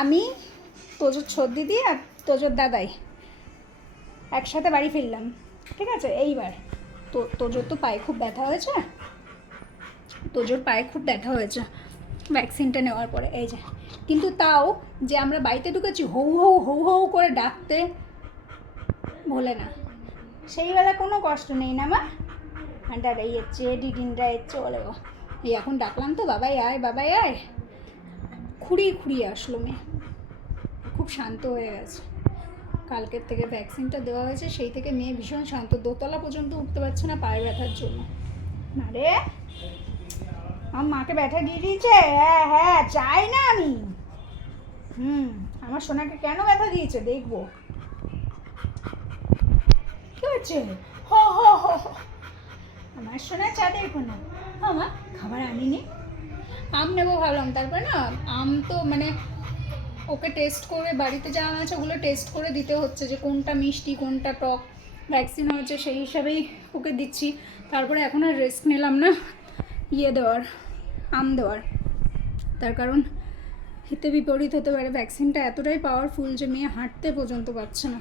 আমি, তোজোর ছোট দিদি আর তোজোর দাদাই একসাথে বাড়ি ফিরলাম, ঠিক আছে। এইবার তোজোর তো পায়ে খুব ব্যথা হয়েছে, ভ্যাকসিনটা নেওয়ার পরে। এই যে, কিন্তু তাও যে আমরা বাড়িতে ঢুকেছি হৌ হৌ হৌ হৌ করে ডাকতে ভোলে না, সেই বেলা কোনো কষ্ট নেই না মা। দাদা এসছে, ডিডিনরা এসছে বলে, ও এই এখন ডাকলাম তো বাবাই আয় বাবাই আয়, খুঁড়িয়ে আসলো মেয়ে, খুব শান্ত হয়ে গেছে। কালকের থেকে ভ্যাকসিনটা দেওয়া হয়েছে, সেই থেকে মেয়ে ভীষণ শান্ত, দোতলা পর্যন্ত উঠতে পারছে না পায়ে ব্যথার জন্য। না রে, আমার মাকে ব্যথা দিয়ে দিয়েছে, হ্যাঁ হ্যাঁ চাই না আমি। আমার সোনাকে কেন ব্যথা দিয়েছে দেখবো। কি হচ্ছে? হ হ হ, আমার সোনা চা দেখো না। আমার খাবার আনিনি, আম নেবো ভাবলাম, তারপর না আম তো মানে ওকে টেস্ট করে, বাড়িতে যা আম আছে ওগুলো টেস্ট করে দিতে হচ্ছে, যে কোনটা মিষ্টি কোনটা টক। ভ্যাকসিন হয়েছে সেই হিসাবেই ওকে দিচ্ছি। তারপরে এখন আর রিস্ক নিলাম না আম দেওয়ার, তার কারণ হিতে বিপরীত হতে পারে। ভ্যাকসিনটা এতটাই পাওয়ারফুল যে মেয়ে হাঁটতে পর্যন্ত পারছে না।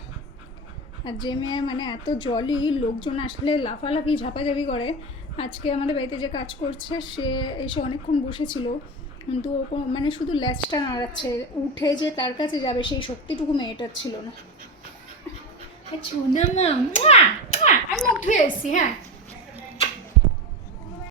আর যে মেয়ে মানে এত জলই, লোকজন আসলে লাফালাফি ঝাপাঝাপি করে। আজকে আমাদের বাড়িতে যে কাজ করছে সে এসে অনেকক্ষণ বসেছিল, কিন্তু ও মানে শুধু ল্যাচটা নাড়াচ্ছে, উঠে যে তার কাছে যাবে সেই শক্তিটুকু মেয়েটার ছিল না। আমি মুখ ধুয়ে এসেছি, হ্যাঁ